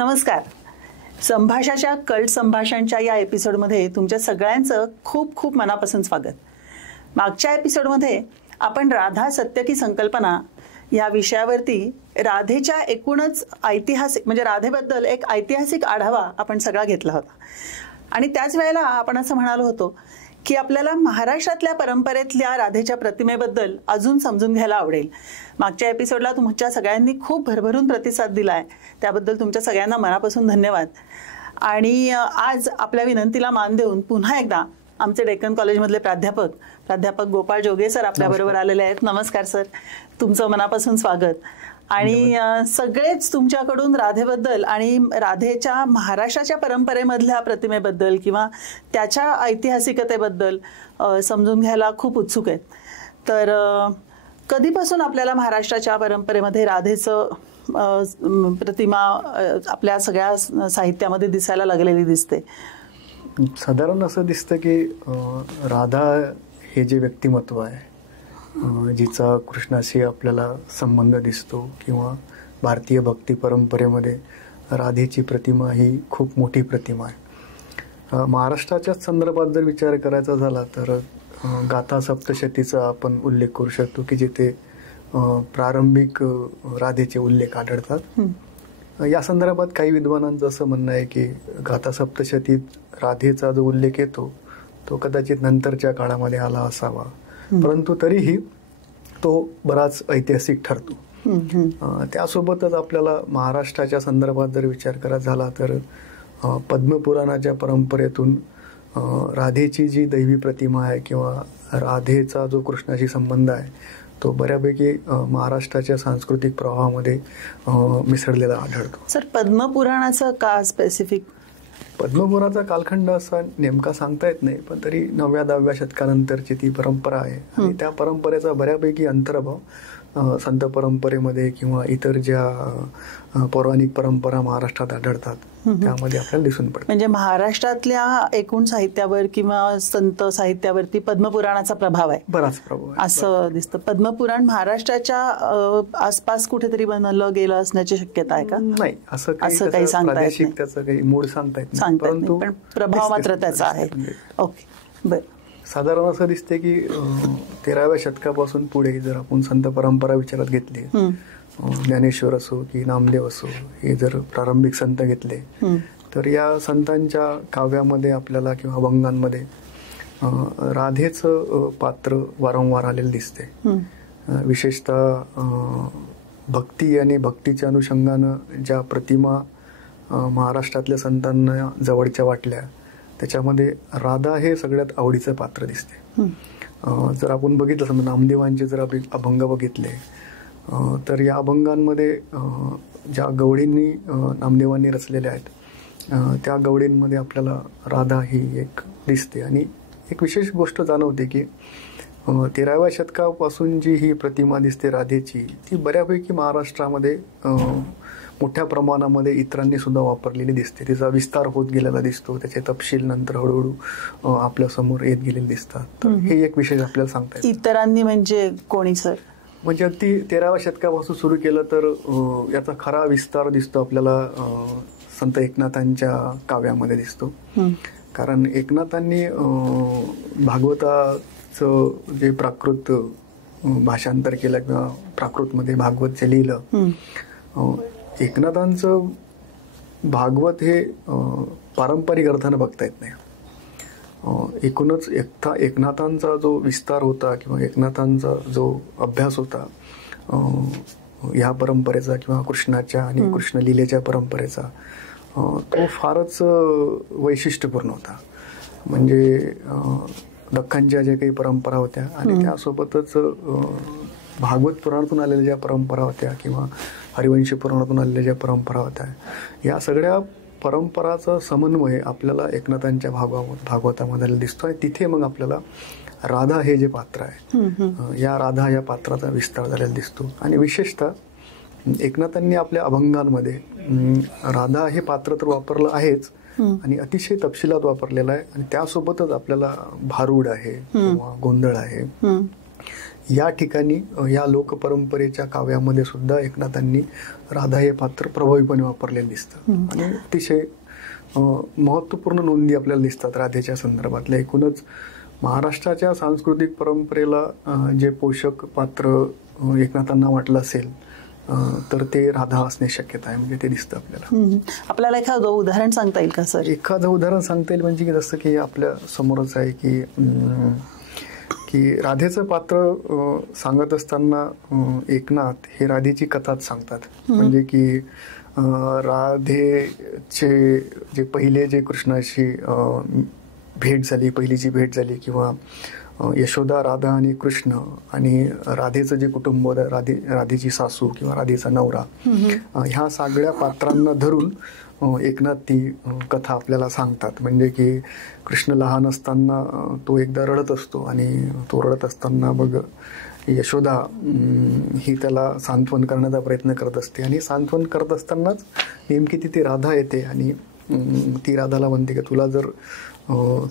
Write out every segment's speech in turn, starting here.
नमस्कार. संभाषाच्या कल्ट संभाषणच्या या एपिसोडमध्ये तुमच्या सगळ्यांचं खूप खूप मनापासून स्वागत. मागच्या एपिसोडमध्ये आपण राधा सत्य की संकल्पना या विषयावरती राधेच्या एकूणच ऐतिहासिक म्हणजे राधेबद्दल एक ऐतिहासिक आढावा आपण सगळा घेतला होता. आणि त्याच वेळेला आपण असं म्हणालो होतो की आपल्याला महाराष्ट्रातल्या परंपरेतल्या राधेच्या प्रतिमेबद्दल अजून समजून घ्यायला आवडेल. मागच्या एपिसोडला तुमच्या सगळ्यांनी खूप भरभरून प्रतिसाद दिलाय, त्याबद्दल तुमच्या सगळ्यांना मनापासून धन्यवाद. आणि आज आपल्या विनंतीला मान देऊन पुन्हा एकदा आमचे डेक्कन कॉलेजमधले प्राध्यापक गोपाळ जोगे सर आपल्याबरोबर आलेले आहेत. नमस्कार सर, तुमचं मनापासून स्वागत. आणि सगळेच तुमच्याकडून राधेबद्दल आणि राधेच्या महाराष्ट्राच्या परंपरेमधल्या प्रतिमेबद्दल किंवा त्याच्या ऐतिहासिकतेबद्दल समजून घ्यायला खूप उत्सुक आहेत. तर कधीपासून आपल्याला महाराष्ट्राच्या परंपरेमध्ये राधेचं प्रतिमा आपल्या सगळ्या साहित्यामध्ये दिसायला लागलेली दिसते? साधारण असं दिसतं की राधा हे जे व्यक्तिमत्व आहे, जिचा कृष्णाशी आपल्याला संबंध दिसतो किंवा भारतीय भक्ती परंपरेमध्ये राधेची प्रतिमा ही खूप मोठी प्रतिमा आहे. महाराष्ट्राच्याच संदर्भात जर विचार करायचा झाला तर गाथा सप्तशतीचा आपण उल्लेख करू शकतो की जिथे प्रारंभिक राधेचे उल्लेख आढळतात. या संदर्भात काही विद्वानांचं असं म्हणणं आहे की गाथा सप्तशतीत राधेचा जो उल्लेख येतो तो कदाचित नंतरच्या काळामध्ये आला असावा, परंतु तरीही तो बराच ऐतिहासिक ठरतो. त्यासोबतच आपल्याला महाराष्ट्राच्या संदर्भात जर विचार करायचा झाला तर पद्मपुराणाच्या परंपरेतून राधेची जी दैवी प्रतिमा आहे किंवा राधेचा जो कृष्णाशी संबंध आहे तो बऱ्यापैकी महाराष्ट्राच्या सांस्कृतिक प्रवाहामध्ये मिसळलेला आढळतो. सर, पद्मपुराणाचं का स्पेसिफिक? पद्मपुराचा कालखंड असा नेमका सांगता येत नाही, पण तरी 9व्या-10व्या शतकानंतरची ती परंपरा आहे आणि त्या परंपरेचा बऱ्यापैकी अंतर्भाव संत परंपरेमध्ये किंवा इतर ज्या पौराणिक परंपरा महाराष्ट्रात आढळतात त्यामध्ये आपल्याला दिसून पडतं. म्हणजे महाराष्ट्रातल्या एकूण साहित्यावर किंवा संत साहित्यावरती पद्मपुराणाचा प्रभाव आहे, बराच प्रभाव आहे असं दिसतं. पद्मपुराण महाराष्ट्राच्या आसपास कुठेतरी बनवलं गेलं असण्याची शक्यता आहे का? नाही, असं काही सांगता येत नाही, त्याचं काही मूळ सांगता येत नाही, परंतु पण प्रभाव मात्र त्याचा आहे. ओके, बरं. साधारण असं दिसते की 13व्या शतकापासून पुढे जर आपण संत परंपरा विचारात घेतली, ज्ञानेश्वर असो की नामदेव असो, हे जर प्रारंभिक संत घेतले तर या संतांच्या काव्यामध्ये आपल्याला किंवा अभंगांमध्ये राधेचं पात्र वारंवार आलेलं दिसते. विशेषतः भक्ती आणि भक्तीच्या अनुषंगानं ज्या प्रतिमा महाराष्ट्रातल्या संतांना जवळच्या वाटल्या त्याच्यामध्ये राधा हे सगळ्यात आवडीचं पात्र दिसते. जर आपण बघितलं समजा नामदेवांचे जर अभंग बघितले तर या अभंगांमध्ये ज्या गवळींनी नामदेवांनी रचलेल्या आहेत त्या गवळींमध्ये आपल्याला राधा ही एक दिसते. आणि एक विशेष गोष्ट जाणवते की 13व्या शतकापासून जी ही प्रतिमा दिसते राधेची, ती बऱ्यापैकी महाराष्ट्रामध्ये मोठ्या प्रमाणामध्ये इतरांनी सुद्धा वापरलेली दिसते. तिचा विस्तार होत गेलेला दिसतो, त्याचे तपशील नंतर हळूहळू आपल्या समोर येत गेलेले दिसतात. तर हे एक विशेष आपल्याला सांगता येतं. इतरांनी म्हणजे कोणी सर? म्हणजे अगदी 13व्या शतकापासून सुरू केलं तर याचा खरा विस्तार दिसतो आपल्याला संत एकनाथांच्या काव्यामध्ये दिसतो. कारण एकनाथांनी भागवताचं जे प्राकृत भाषांतर केलं किंवा प्राकृतमध्ये भागवत जे लिहिलं, एकनाथांचं भागवत हे पारंपरिक अर्थानं बघता येत नाही. एकूणच एकनाथांचा जो विस्तार होता किंवा एकनाथांचा जो अभ्यास होता ह्या परंपरेचा किंवा कृष्णाच्या आणि कृष्णलीलेच्या परंपरेचा, तो फारच वैशिष्ट्यपूर्ण होता. म्हणजे दख्खनच्या ज्या काही परंपरा होत्या आणि त्यासोबतच भागवत पुराणातून आलेल्या ज्या परंपरा होत्या किंवा हरिवंश पुराणातून आलेल्या ज्या परंपरा होत्या, या सगळ्या परंपराचा समन्वय आपल्याला एकनाथांच्या भागवतामध्ये दिसतो. आणि तिथे मग आपल्याला राधा हे जे पात्र आहे, या राधा या पात्राचा विस्तार झालेला दिसतो. आणि विशेषतः एकनाथांनी आपल्या अभंगांमध्ये राधा हे पात्र तर वापरलं आहेच आणि अतिशय तपशिलात वापरलेलं आहे. आणि त्यासोबतच आपल्याला भारूड आहे किंवा गोंधळ आहे या ठिकाणी या लोकपरंपरेच्या काव्यामध्ये सुद्धा एकनाथांनी राधा हे पात्र प्रभावीपणे वापरलेलं दिसतं. आणि अतिशय महत्त्वपूर्ण नोंदी आपल्याला दिसतात राधेच्या संदर्भातल्या. एकूणच महाराष्ट्राच्या सांस्कृतिक परंपरेला जे पोषक पात्र एकनाथांना वाटलं असेल तर ते राधा असणे शक्यता आहे, म्हणजे ते दिसतं आपल्याला. आपल्याला एखादं उदाहरण सांगता येईल का सर? एखादं उदाहरण सांगता येईल म्हणजे की जसं की आपल्या समोरच आहे की राधेचं पात्र सांगत असताना एकनाथ हे राधेची कथाच सांगतात. म्हणजे की राधेचे जे पहिले जे कृष्णाशी भेट झाली, पहिलीची भेट झाली, किंवा यशोदा, राधा आणि कृष्ण आणि राधेचं जे कुटुंब, राधेची सासू किंवा राधेचा नवरा, ह्या सगळ्या पात्रांना धरून एकनाथ ती कथा आपल्याला सांगतात. म्हणजे की कृष्ण लहान असताना तो एकदा रडत असतो आणि तो रडत असताना मग यशोदा ही त्याला सांत्वन करण्याचा प्रयत्न करत असते आणि सांत्वन करत असतानाच नेमकी ती राधा येते आणि ती राधाला म्हणते की तुला जर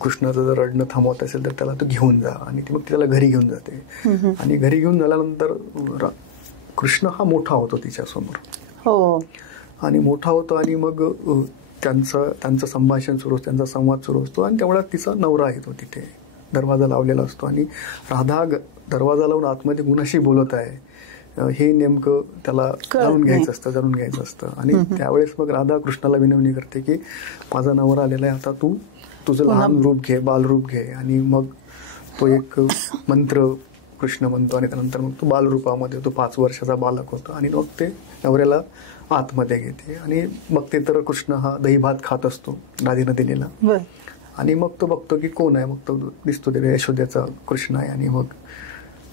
कृष्णाचं जर रडणं थांबवत असेल तर त्याला तू घेऊन जा. आणि ती मग त्याला घरी घेऊन जाते. आणि घरी घेऊन झाल्यानंतर कृष्ण हा मोठा होतो तिच्यासमोर. हो. आणि मोठा होतो आणि मग त्यांचं संभाषण सुरू असतं, त्यांचा संवाद सुरू असतो. आणि तेवढा तिचा नवरा येतो, तिथे दरवाजा लावलेला असतो आणि राधा दरवाजा लावून आतमध्ये कुणाशी बोलत आहे हे नेमकं त्याला जाणून घ्यायचं असतं. आणि त्यावेळेस मग राधा कृष्णाला विनवणी करते की माझा नवरा आलेला आहे, आता तू तुझं लहान रूप घे, बालरूप घे. आणि मग तो एक मंत्र कृष्ण म्हणतो आणि त्यानंतर मग तो बालरूपामध्ये तो 5 वर्षाचा बालक होतो आणि मग ते नवऱ्याला आतमध्ये घेते. आणि मग ते तर कृष्ण हा दही भात खात असतो राधेनं दिलेला. आणि मग तो बघतो की कोण आहे, मग तो दिसतो ते यशोदेचा कृष्ण आहे. आणि मग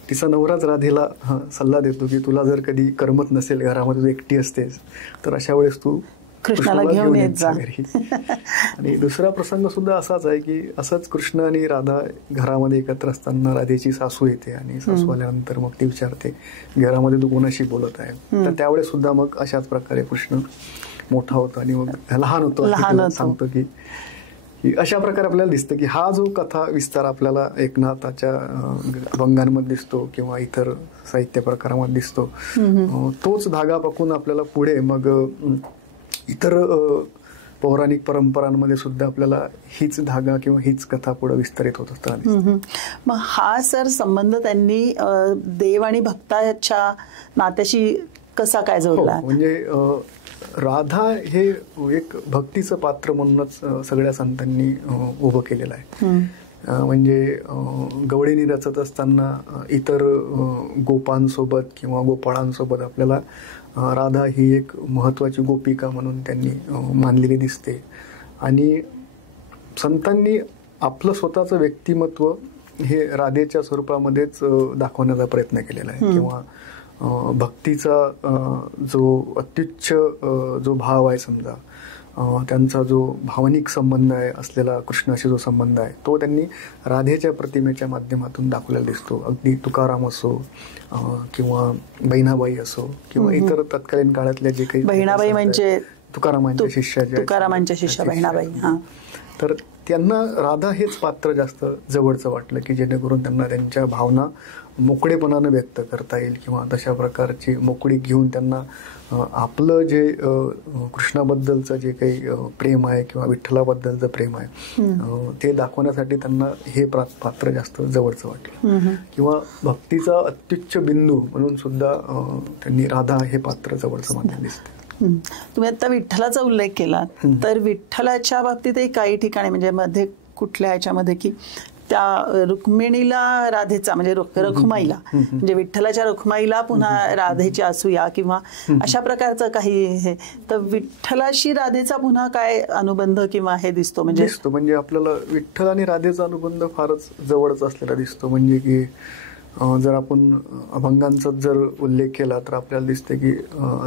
तिचा नवराच राधेला सल्ला देतो की तुला जर कधी करमत नसेल घरामध्ये, तू एकटी असतेस, तर अशा वेळेस तू कृष्णाला घेऊन येत जा. आणि दुसरा प्रसंग सुद्धा असाच आहे की असंच कृष्ण आणि राधा घरामध्ये एकत्र असताना राधेची सासू येते आणि सासू आल्यानंतर मग ती विचारते घरामध्ये तू कोणाशी बोलत आहे. तर त्यावेळेस सुद्धा मग अशाच प्रकारे कृष्ण मोठा होतो आणि मग लहान होतो, सांगतो की अशा प्रकारे आपल्याला दिसतं की हा जो कथा विस्तार आपल्याला एकनाथाच्या अभंगांमध्ये दिसतो किंवा इतर साहित्य प्रकारामध्ये दिसतो, तोच धागा पकडून आपल्याला पुढे मग इतर पौराणिक परंपरांमध्ये सुद्धा आपल्याला हीच धागा किंवा हीच कथा पुढे विस्तारित होत असताना. मग हा सर संबंध त्यांनी देव आणि भक्ताच्या नात्याशी कसा काय जोडला? म्हणजे राधा हे एक भक्तीचं पात्र म्हणूनच सगळ्या संतांनी उभं केलेलं आहे. म्हणजे गवळणी रचत असताना इतर गोपांसोबत किंवा गोपाळांसोबत आपल्याला राधा ही एक महत्त्वाची गोपिका म्हणून त्यांनी मानलेली दिसते. आणि संतांनी आपलं स्वतःचं व्यक्तिमत्व हे राधेच्या स्वरूपामध्येच दाखवण्याचा प्रयत्न केलेला आहे. किंवा भक्तीचा जो अत्युच्च जो भाव आहे, समजा त्यांचा जो भावनिक संबंध आहे असलेला कृष्णाशी जो संबंध आहे, तो त्यांनी राधेच्या प्रतिमेच्या माध्यमातून दाखवलेला दिसतो. अगदी तुकाराम असो किंवा बहिणाबाई असो किंवा इतर तत्कालीन काळातल्या जे काही, बहिणाबाई म्हणजे तुकारामांच्या शिष्या बहिणाबाई, तर त्यांना राधा हेच पात्र जास्त जवळचं वाटलं की जेणेकरून त्यांना त्यांच्या भावना मोकळेपणानं व्यक्त करता येईल किंवा तशा प्रकारची मोकळी घेऊन त्यांना आपलं जे कृष्णाबद्दलचं जे काही प्रेम आहे किंवा विठ्ठलाबद्दलचं प्रेम आहे ते दाखवण्यासाठी त्यांना हे पात्र जास्त जवळचं वाटलं. किंवा भक्तीचा अत्युच्च बिंदू म्हणून सुद्धा त्यांनी राधा हे पात्र जवळचं मानलं दिसतं. तुम्ही आता विठ्ठलाचा उल्लेख केला, तर विठ्ठलाच्या बाबतीतही काही ठिकाणी म्हणजे मध्ये कुठल्या ह्याच्यामध्ये की त्या रुक्मिणीला राधेचा म्हणजे रखुमाईला म्हणजे विठ्ठलाच्या रखुमाईला पुन्हा राधेची असूया किंवा अशा प्रकारचं काही हे, तर विठ्ठलाशी राधेचा पुन्हा काय अनुबंध किंवा हे दिसतो? म्हणजे आपल्याला विठ्ठल आणि राधेचा अनुबंध फारच जवळच असलेला दिसतो. म्हणजे की जर आपण अभंगांचा जर उल्लेख केला तर आपल्याला दिसते की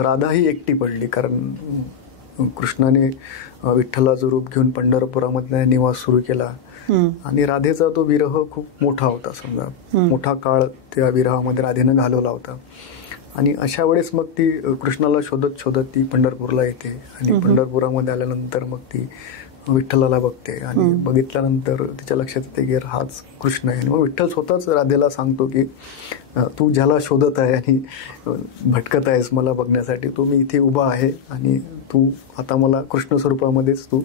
राधा ही एकटी पडली, कारण कृष्णाने विठ्ठलाचं रूप घेऊन पंढरपुरामध्ये निवास सुरू केला आणि राधेचा तो विरह खूप मोठा होता. समजा मोठा काळ त्या विरहामध्ये राधेनं घालवला होता. आणि अशा वेळेस मग ती कृष्णाला शोधत शोधत ती पंढरपूरला येते आणि पंढरपुरामध्ये आल्यानंतर मग ती विठ्ठलाला बघते आणि बघितल्यानंतर तिच्या लक्षात येते की हाच कृष्ण आहे. मग विठ्ठल स्वतःच राधेला सांगतो की तू ज्याला शोधत आहे आणि भटकत आहेस मला बघण्यासाठी, तो मी इथे उभा आहे आणि तू आता मला कृष्ण स्वरूपामध्येच तू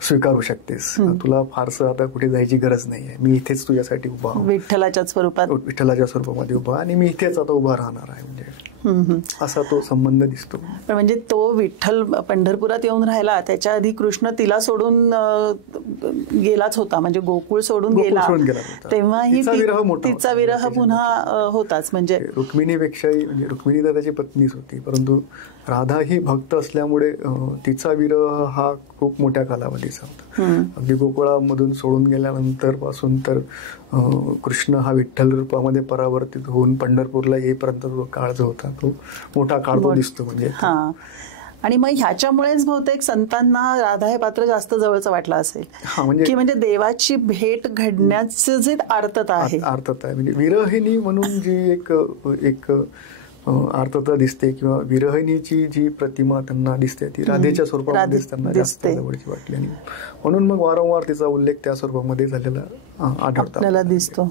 स्वीकारू शकतेस. तुला फारसं आता कुठे जायची गरज नाहीये, मी इथेच तुझ्यासाठी उभा आहे, विठ्ठलाच्या स्वरूपामध्ये उभा आणि मी इथेच आता उभा राहणार आहे. म्हणजे असा तो संबंध दिसतो. म्हणजे तो विठ्ठल पंढरपुरात येऊन राहिला त्याच्या आधी कृष्ण तिला सोडून गेलाच होता, म्हणजे गोकुळ सोडून गेला तेव्हाही तिचा विरह पुन्हा होताच. म्हणजे रुक्मिणीपेक्षाही, म्हणजे रुक्मिणी तर त्याची पत्नीच होती, परंतु राधा ही भक्त असल्यामुळे तिचा विरह हा खूप मोठ्या कालावधीचा होता. अगदी गोकुळामधून सोडून गेल्यानंतर पासून तर कृष्ण हा विठ्ठल रूपामध्ये परावर्तित होऊन पंढरपूरला येईपर्यंत जो काळ जो होता तो मोठा काळ तो दिसतो. म्हणजे आणि मग ह्याच्यामुळेच बहुतेक संतांना राधा हे पात्र जास्त जवळचं वाटलं असेल, की म्हणजे देवाची भेट घडण्याचं जे आर्तता आहे म्हणजे विरहिणी म्हणून जी एक आर्तता दिसते किंवा विरहिणीची जी प्रतिमा त्यांना दिसते ती राधेच्या स्वरूपामध्ये त्यांना जास्त जवळची वाटली आणि म्हणून मग वारंवार तिचा उल्लेख त्या स्वरूपामध्ये झालेला आढळतो आपल्याला दिसतो.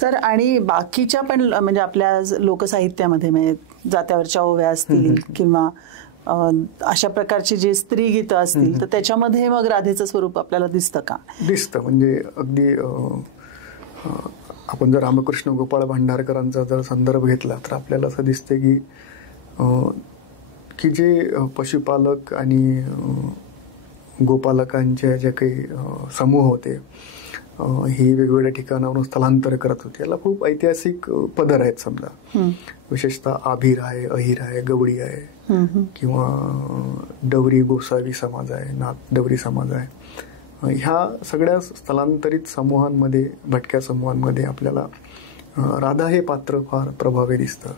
सर, आणि बाकीच्या पण म्हणजे आपल्या लोकसाहित्यामध्ये म्हणजे जात्यावरच्या ओव्या असतील किंवा अशा प्रकारची जी स्त्री गीतं असतील तर त्याच्यामध्ये मग राधेचं स्वरूप आपल्याला दिसतं का? दिसतं. म्हणजे अगदी आपण जर रामकृष्ण गोपाळ भांडारकरांचा जर संदर्भ घेतला तर आपल्याला असं दिसते की जे पशुपालक आणि गोपालकांचे जे काही समूह होते ही वेगवेगळ्या ठिकाणावरून स्थलांतर करत होते. याला खूप ऐतिहासिक पदर आहेत. समजा विशेषतः आभीर आहे, अहिर आहे, गवळी आहे किंवा डवरी गोसावी समाज आहे, नाथ डवरी समाज आहे. ह्या सगळ्या स्थलांतरित समूहांमध्ये, भटक्या समूहांमध्ये आपल्याला राधा हे पात्र फार प्रभावी दिसतं.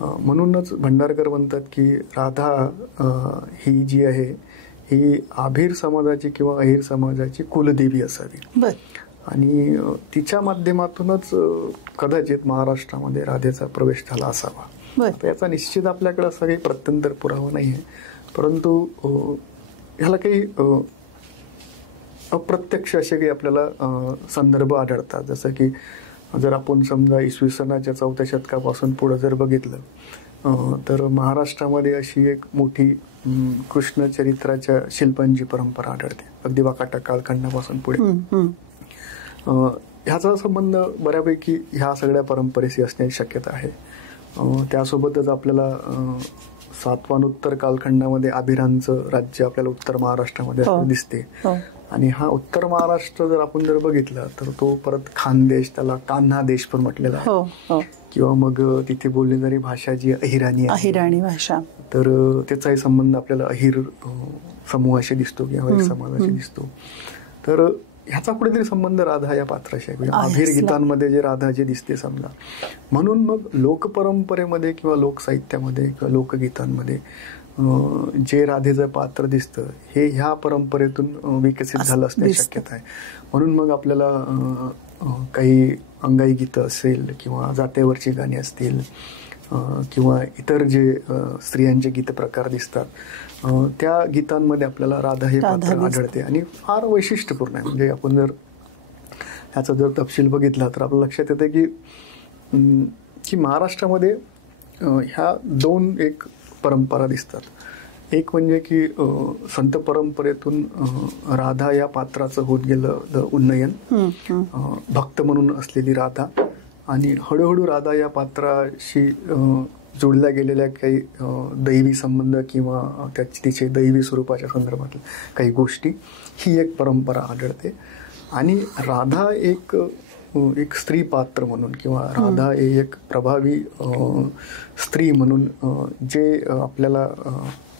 म्हणूनच भांडारकर म्हणतात की राधा ही जी आहे ही आभीर समाजाची किंवा अहिर समाजाची कुलदेवी असावी आणि तिच्या माध्यमातूनच कदाचित महाराष्ट्रामध्ये राधेचा प्रवेश झाला असावा. याचा निश्चित आपल्याकडे असा काही प्रत्यंतर पुरावा नाही आहे, परंतु ह्याला काही अप्रत्यक्ष असे काही आपल्याला संदर्भ आढळतात. जसं की जर आपण समजा इसवी सनाच्या 4थ्या शतकापासून पुढे जर बघितलं तर महाराष्ट्रामध्ये अशी एक मोठी कृष्ण चरित्राच्या शिल्पांची परंपरा आढळते, अगदी वाकाटक कालखंडापासून पुढे. ह्याचा संबंध बऱ्यापैकी ह्या सगळ्या परंपरेशी असण्याची शक्यता आहे. त्यासोबतच आपल्याला सातवानुत्तर कालखंडामध्ये आभिरांचं राज्य आपल्याला उत्तर महाराष्ट्रामध्ये दिसते आणि हा उत्तर महाराष्ट्र जर आपण जर बघितला तर तो परत खानदेश, त्याला कान्हा देश पण म्हटलेला आहे किंवा मग तिथे बोलली जाणारी भाषा जी अहिराणी भाषा, तर त्याचाही संबंध आपल्याला अहिर समूहाशी दिसतो किंवा अहिर समाजाशी दिसतो. तर ह्याचा कुठेतरी संबंध राधा या पात्राशी आहे. आभीर गीतांमध्ये जे राधा जे दिसते समजा, म्हणून मग लोकपरंपरेमध्ये किंवा लोकसाहित्यामध्ये किंवा लोकगीतांमध्ये जे राधेचं पात्र दिसतं हे ह्या परंपरेतून विकसित झालं असण्याची शक्यता आहे. म्हणून मग आपल्याला काही अंगाई गीतं असेल किंवा जात्यावरची गाणी असतील किंवा इतर जे स्त्रियांचे गीत प्रकार दिसतात त्या गीतांमध्ये आपल्याला राधा हे पात्र आढळते आणि फार वैशिष्ट्यपूर्ण आहे. म्हणजे आपण जर ह्याचा जर तपशील बघितला तर आपल्या लक्षात येते की महाराष्ट्रामध्ये ह्या दोन एक परंपरा दिसतात. एक म्हणजे की संत परंपरेतून राधा या पात्राचं होत गेलं उन्नयन, भक्त म्हणून असलेली राधा, आणि हळूहळू राधा या पात्राशी जोडल्या गेलेल्या काही दैवी संबंध किंवा तिचे दैवी स्वरूपाच्या संदर्भातल्या काही गोष्टी, ही एक परंपरा आढळते. आणि राधा एक स्त्री पात्र म्हणून किंवा राधा एक प्रभावी स्त्री म्हणून जे आपल्याला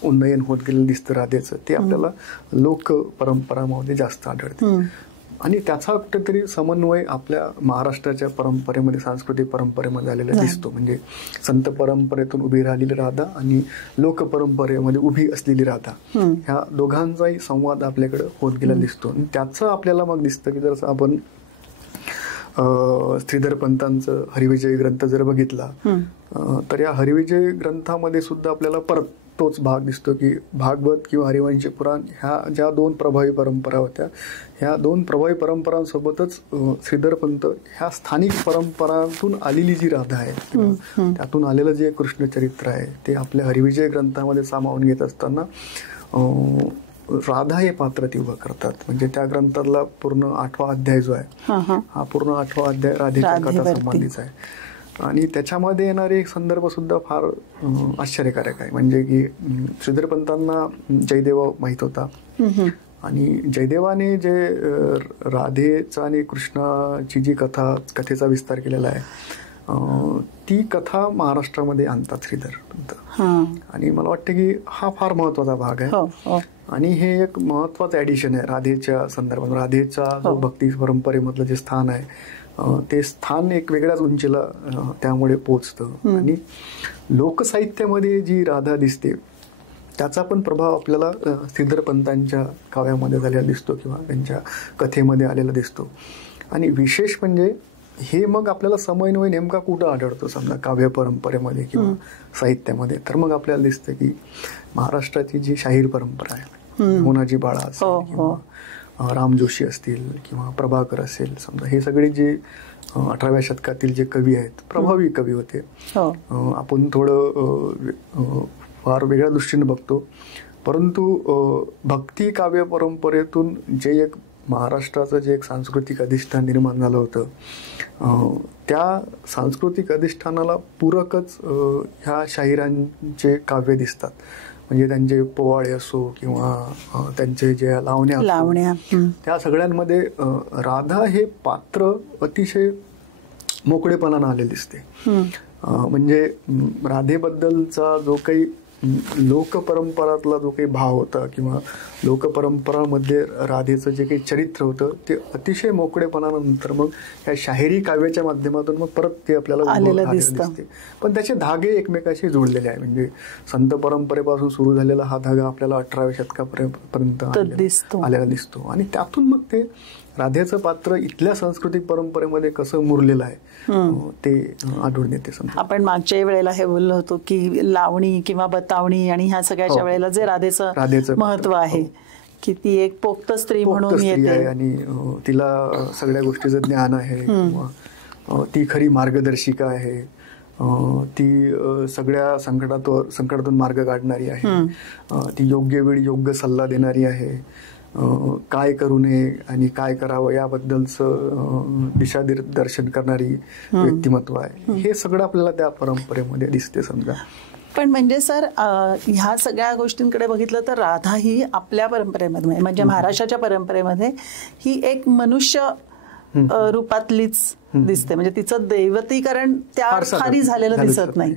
उन्नयन होत गेलेलं दिसतं राधेचं, ते आपल्याला लोक परंपरामध्ये जास्त आढळते. आणि त्याचा कुठेतरी समन्वय आपल्या महाराष्ट्राच्या परंपरेमध्ये, सांस्कृतिक परंपरेमध्ये आलेला दिसतो. म्हणजे संत परंपरेतून उभी राहिलेली राधा आणि लोक परंपरेमध्ये उभी असलेली राधा, ह्या दोघांचाही संवाद आपल्याकडे होत गेलेला दिसतो. आणि त्याचं आपल्याला मग दिसतं की जर आपण श्रीधर पंतांचं हरिविजय ग्रंथ जर बघितला तर या हरिविजय ग्रंथामध्ये सुद्धा आपल्याला परत तोच भाग दिसतो की भागवत किंवा हरिवंश पुराण ह्या ज्या 2 प्रभावी परंपरा होत्या, ह्या 2 प्रभावी परंपरांसोबतच श्रीधरपंत ह्या स्थानिक परंपरांतून आलेली जी राधा आहे, त्यातून आलेलं जे कृष्ण चरित्र आहे ते आपल्या हरिविजय ग्रंथामध्ये सामावून घेत असताना राधा हे पात्र ते उभं करतात. म्हणजे त्या ग्रंथातला पूर्ण 8वा अध्याय जो आहे हा पूर्ण 8वा अध्याय राधेच्या कथा संबंधीचा आहे. आणि त्याच्यामध्ये येणारे एक संदर्भ सुद्धा फार आश्चर्यकारक आहे. म्हणजे की श्रीधरपंतांना जयदेव माहित होता आणि जयदेवाने जे राधेचा आणि कृष्णाची जी कथेचा विस्तार केलेला आहे ती कथा महाराष्ट्रामध्ये आणतात श्रीधरपंत. आणि मला वाटतं की हा फार महत्वाचा भाग आहे आणि हे एक महत्वाचं ऍडिशन आहे राधेच्या संदर्भात. राधेचा जो भक्ती परंपरेमधलं जे स्थान आहे ते स्थान एक वेगळ्याच उंचीला त्यामुळे पोचतं. आणि लोकसाहित्यामध्ये जी राधा दिसते त्याचा पण प्रभाव आपल्याला श्रीधरपंतांच्या काव्यामध्ये झालेला दिसतो किंवा त्यांच्या कथेमध्ये आलेला दिसतो. आणि विशेष म्हणजे हे मग आपल्याला समन्वय नेमका कुठं आढळतो समजा काव्य परंपरेमध्ये किंवा साहित्यामध्ये, तर मग आपल्याला दिसतं की महाराष्ट्राची जी शाहीर परंपरा आहे, होनाजी बाळा असेल किंवा राम जोशी असतील किंवा प्रभाकर असेल, समजा हे सगळे जे 18व्या शतकातील जे कवी आहेत, प्रभावी कवी होते. आपण थोडं फार वेगळ्या दृष्टीने बघतो, परंतु भक्ती काव्य परंपरेतून जे एक महाराष्ट्राचं जे एक सांस्कृतिक अधिष्ठान निर्माण झालं होतं त्या सांस्कृतिक अधिष्ठानाला पूरकच ह्या शाहिरांचे काव्य दिसतात. म्हणजे त्यांचे पोवाडे असो किंवा त्यांचे जे लावण्या त्या सगळ्यांमध्ये राधा हे पात्र अतिशय मोकळेपणानं आले दिसते. म्हणजे राधेबद्दलचा जो काही लोकपरंपरातला जो काही भाव होता किंवा लोकपरंपरामध्ये राधेचं जे काही चरित्र होतं ते अतिशय मोकळेपणानंतर मग ह्या शाहिरी काव्याच्या माध्यमातून मग परत ते आपल्याला दिसते. पण त्याचे धागे एकमेकाशी जोडलेले आहे. म्हणजे संत परंपरेपासून सुरू झालेला हा धागा आपल्याला 18व्या शतकापर्यंत आलेला दिसतो. आणि त्यातून मग ते राधेचं पात्र इथल्या सांस्कृतिक परंपरेमध्ये कसं मुरलेलं आहे ते आढळून येते. आपण मागच्या वेळेला हे बोललो होतो की लावणी किंवा बतावणी आणि ह्या सगळ्याच्या वेळेला जे राधेचं महत्व आहे की ती एक पोक्त स्त्री म्हणून येते आणि तिला सगळ्या गोष्टीचं ज्ञान आहे किंवा ती खरी मार्गदर्शिका आहे, ती सगळ्या संकटातून मार्ग काढणारी आहे, ती योग्य वेळी योग्य सल्ला देणारी आहे, काय करू नये आणि काय करावं याबद्दलचं दिशादर्शन करणारी व्यक्तिमत्व आहे. हे सगळं आपल्याला त्या परंपरेमध्ये दिसते समजा. पण म्हणजे सर ह्या सगळ्या गोष्टींकडे बघितलं तर राधा ही आपल्या परंपरेमध्ये म्हणजे महाराष्ट्राच्या परंपरेमध्ये ही एक मनुष्य रूपातलीच दिसते. म्हणजे तिचं दैवतीकरण त्या खाली झालेलं दिसत नाही.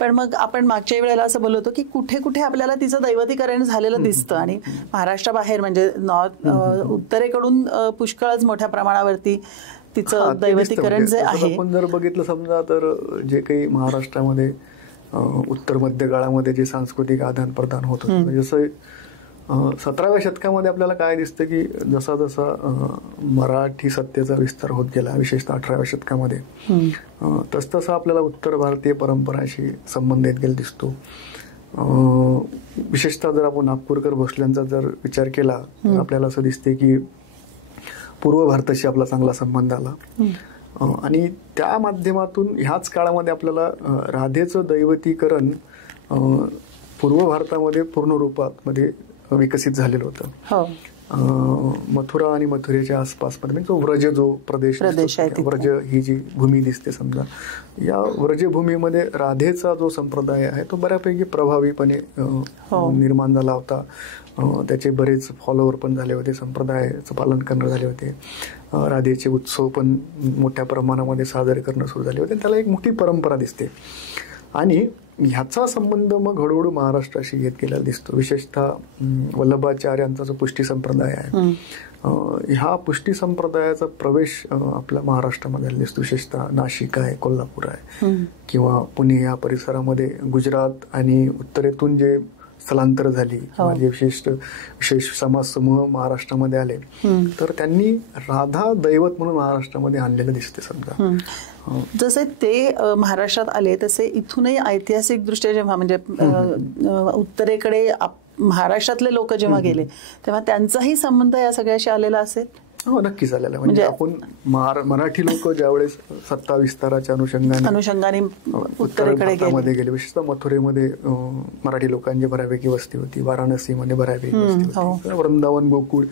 पण मग आपण मागच्या वेळेला असं बोललो होतो की कुठे कुठे आपल्याला तिचं दैवतीकरण झालेलं दिसतं आणि महाराष्ट्राबाहेर म्हणजे उत्तरेकडून पुष्कळच मोठ्या प्रमाणावरती तिचं दैवतीकरण जे आहे. आपण जर बघितलं समजा तर जे काही महाराष्ट्रामध्ये उत्तर मध्य काळामध्ये जे सांस्कृतिक आदान प्रदान होत होतं, म्हणजे जसं 17व्या शतकामध्ये आपल्याला काय दिसतं की जसा जसा मराठी सत्तेचा विस्तार होत गेला विशेषतः 18व्या शतकामध्ये तसतसा आपल्याला उत्तर भारतीय परंपराशी संबंध येत गेला दिसतो. विशेषतः जर आपण नागपूरकर भोसल्यांचा जर विचार केला तर आपल्याला असं दिसते की पूर्व भारताशी आपला चांगला संबंध आला आणि त्या माध्यमातून ह्याच काळामध्ये आपल्याला राधेचं दैवतीकरण पूर्व भारतामध्ये पूर्ण रूपामध्ये विकसित झालेलं होतं. मथुरा आणि मथुरेच्या आसपासमध्ये म्हणजे तो व्रज जो प्रदेश व्रज ही जी भूमी दिसते समजा, या व्रजभूमीमध्ये राधेचा जो संप्रदाय आहे तो बऱ्यापैकी प्रभावीपणे निर्माण झाला होता. त्याचे बरेच फॉलोअर पण झाले होते, संप्रदायाचं पालन करणं झाले होते, राधेचे उत्सव पण मोठ्या प्रमाणामध्ये साजरे करणं सुरू झाले होते. त्याला एक मोठी परंपरा दिसते आणि ह्याचा संबंध मग हळूहळू महाराष्ट्राशी घेत गेलेला दिसतो. विशेषतः वल्लभाचार्यांचा जो पुष्टी संप्रदाय आहे ह्या पुष्टी संप्रदायाचा प्रवेश आपल्या महाराष्ट्रामध्ये दिसतो. विशेषतः नाशिक आहे, कोल्हापूर आहे किंवा पुणे या परिसरामध्ये गुजरात आणि उत्तरेतून जे स्थलांतर झाली किंवा जे विशेष समाज समूह महाराष्ट्रामध्ये आले तर त्यांनी राधा दैवत म्हणून महाराष्ट्रामध्ये आणलेलं दिसते समजा. जसे ते महाराष्ट्रात आले तसे इथूनही ऐतिहासिक दृष्ट्या जेव्हा म्हणजे उत्तरेकडे महाराष्ट्रातले लोक जेव्हा गेले तेव्हा त्यांचाही संबंध या सगळ्याशी आलेला असेल. हो नक्कीच आलेला. म्हणजे आपण मराठी लोक ज्यावेळेस सत्ता विस्ताराच्या अनुषंगाने उत्तरेकडे गेले, विशेषतः मथुरेमध्ये मराठी लोकांची बऱ्यापैकी वस्ती होती, वाराणसीमध्ये बऱ्यापैकी वस्ती होती, वृंदावन गोकुळ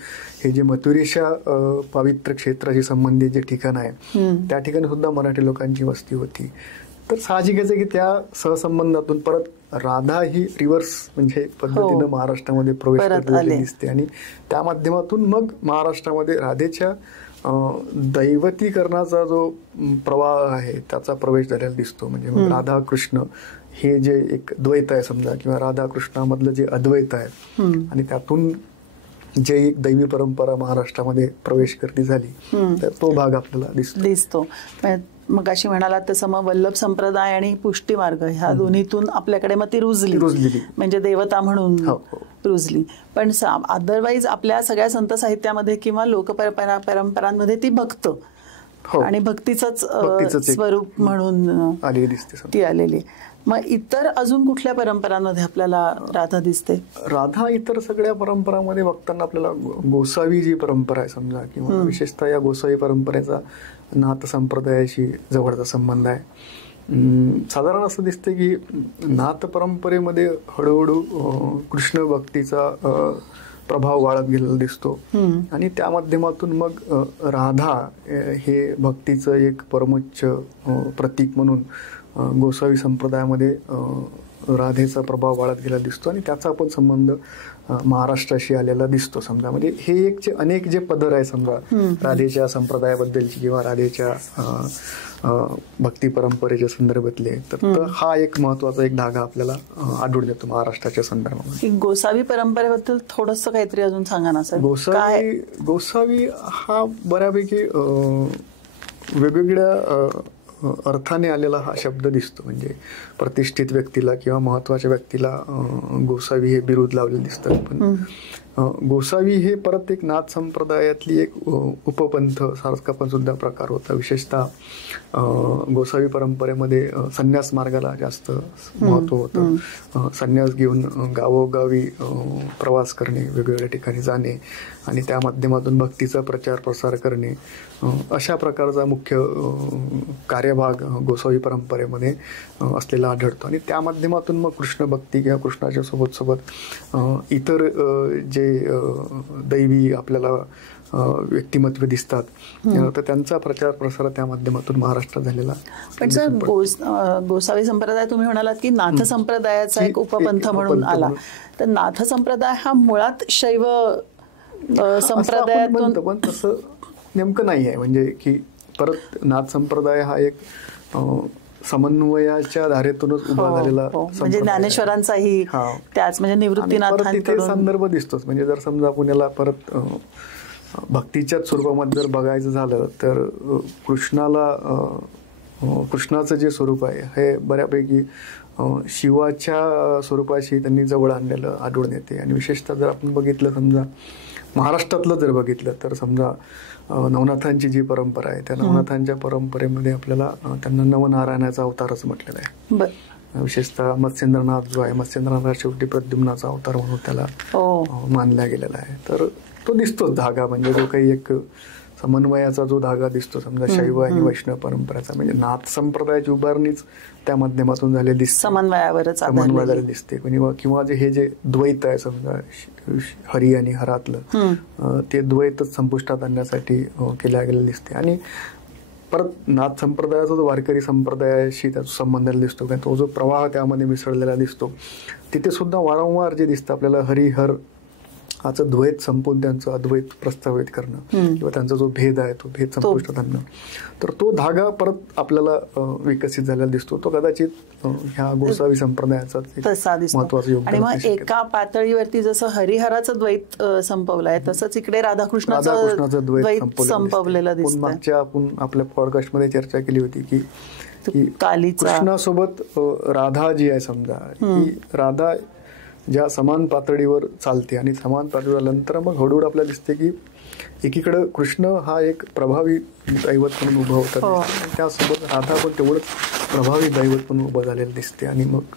हे जे मथुरेच्या पवित्र क्षेत्राशी संबंधित जे ठिकाण आहे त्या ठिकाणी सुद्धा मराठी लोकांची वस्ती होती. तर साहजिकच आहे की त्या सहसंबंधातून परत राधा ही रिव्हर्स म्हणजे पद्धतीनं महाराष्ट्रामध्ये प्रवेश करताना दिसते आणि त्या माध्यमातून मग महाराष्ट्रामध्ये राधेच्या दैवतीकरणाचा जो प्रवाह आहे त्याचा प्रवेश झालेला दिसतो. म्हणजे मग राधा कृष्ण हे जे एक द्वैत आहे समजा किंवा राधा कृष्णामधलं जे अद्वैत आहे आणि त्यातून जे एक दैवी परंपरा महाराष्ट्रामध्ये प्रवेश करती झाली तर तो भाग आपल्याला दिसतो. मग अशी म्हणाला तसं मग वल्लभ संप्रदाय आणि पुष्टी मार्ग ह्या दोन्हीतून आपल्याकडे मग ती रुजली म्हणजे देवता म्हणून रुजली. पण अदरवाईज आपल्या सगळ्या संत साहित्यामध्ये किंवा लोकपरंपरांमध्ये ती भक्त आणि भक्तीचंच स्वरूप म्हणून ती आलेली. मग इतर अजून कुठल्या परंपरांमध्ये आपल्याला राधा दिसते? राधा इतर सगळ्या परंपरांमध्ये बघताना आपल्याला गोसावी जी परंपरा आहे समजा किंवा विशेषतः या गोसावी परंपरेचा नाथ संप्रदायाशी जवळचा संबंध आहे. साधारण असं दिसतं की नाथ परंपरेमध्ये हळूहळू कृष्ण भक्तीचा प्रभाव वाढत गेलेला दिसतो आणि त्या माध्यमातून मग राधा हे भक्तीचं एक परमोच्च प्रतीक म्हणून गोसावी संप्रदायामध्ये राधेचा प्रभाव वाढत गेला दिसतो आणि त्याचा आपण संबंध महाराष्ट्राशी आलेला दिसतो समजा. म्हणजे हे एक जे अनेक जे पदर आहे समजा राधेच्या संप्रदायाबद्दलची किंवा राधेच्या भक्ती परंपरेच्या संदर्भातले तर हा एक महत्वाचा एक धागा आपल्याला आढळून येतो महाराष्ट्राच्या संदर्भामध्ये. गोसावी परंपरेबद्दल थोडंसं काहीतरी अजून सांगा ना सर. गोसावी हा बऱ्यापैकी वेगवेगळ्या अर्थाने आलेला हा शब्द दिसतो. म्हणजे प्रतिष्ठित व्यक्तीला किंवा महत्वाच्या व्यक्तीला गोसावी हे बिरुद लावलेलं दिसतं. पण गोसावी हे परत एक नाथ संप्रदायातली एक उपपंथ सारखा पण सुद्धा प्रकार होता. विशेषतः गोसावी परंपरेमध्ये संन्यास मार्गाला जास्त महत्व होतं. संन्यास घेऊन गावोगावी प्रवास करणे, वेगवेगळ्या ठिकाणी जाणे आणि त्या माध्यमातून भक्तीचा प्रचार प्रसार करणे अशा प्रकारचा मुख्य कार्यभाग गोसावी परंपरेमध्ये असलेला आढळतो. आणि त्या माध्यमातून मग कृष्ण भक्ती किंवा कृष्णाच्या सोबत इतर जे दैवी आपल्याला व्यक्तिमत्व दिसतात तर त्यांचा प्रचार प्रसार त्या माध्यमातून महाराष्ट्रात झालेला. पण सर गोसावी संप्रदाय तुम्ही म्हणालात की नाथ संप्रदायाचा एक उपपंथ म्हणून आला, तर नाथ संप्रदाय हा मुळात शैव संप्रदायातून पण तसं नेमकं नाही आहे. म्हणजे की परत नाथ संप्रदाय हा एक समन्वयाच्या धारेतूनच उभा झालेला म्हणजे ज्ञानेश्वरांचाही त्याच म्हणजे निवृत्तीनाथांकडून संदर्भ दिसतोच. म्हणजे जर समजा पुण्याला परत भक्तीच्याच स्वरूपामध्ये जर बघायचं झालं तर कृष्णाचं जे स्वरूप आहे हे बऱ्यापैकी शिवाच्या स्वरूपाशी त्यांनी जवळ आणलेलं आढळून येते. आणि विशेषतः जर आपण बघितलं समजा महाराष्ट्रातलं जर बघितलं तर समजा नवनाथांची जी परंपरा आहे त्या नवनाथांच्या परंपरेमध्ये आपल्याला त्यांना नवनारायणाचा अवतारच म्हटलेला आहे. विशेषतः मत्स्येंद्रनाथ जो आहे मत्स्येंद्रनाथ शेवटी प्रद्युम्नाचा अवतार म्हणून त्याला मानला गेलेला आहे. तर तो दिसतोच धागा म्हणजे जो काही एक समन्वयाचा जो धागा दिसतो समजा शैव आणि वैष्णव परंपरेचा म्हणजे नाथ संप्रदायाची उभारणीच त्या माध्यमातून झालेली दिसते, समन्वयाला दिसते. किंवा हे जे द्वैत आहे समजा हरी आणि हरातलं ते द्वैतच संपुष्टात आणण्यासाठी केल्या गेलेलं दिसते. आणि परत नाथ संप्रदायाचा जो वारकरी संप्रदायाशी त्याचा संबंध दिसतो किंवा तो जो प्रवाह त्यामध्ये मिसळलेला दिसतो तिथे सुद्धा वारंवार जे दिसतं आपल्याला हरिहर हाचं द्वैत संपून त्यांचं अद्वैत प्रस्तावित करणं किंवा त्यांचा जो भेद आहे तो भेद संपुष्टात आणणं. तर तो धागा परत आपल्याला विकसित झालेला दिसतो. तो कदाचित ह्या गोसावी संप्रदायाचा महत्वाचा योगदान. आणि मग एका पातळीवरती जसं हरिहराचं द्वैत संपवलंय तसंच इकडे राधाकृष्णाचं द्वैत संपवलेलं दिसतं. मागच्या आपण आपल्या पॉडकास्टमध्ये चर्चा केली होती की कृष्णासोबत राधा जी आहे समजा ही राधा ज्या समान पातळीवर चालते आणि समान पातळीवर नंतर मग हळूहळू आपल्याला दिसते की एकीकडं कृष्ण हा एक प्रभावी दैवत म्हणून उभा होता, त्यासोबत राधा पण तेवढंच प्रभावी दैवत म्हणून उभं झालेलं दिसते. आणि मग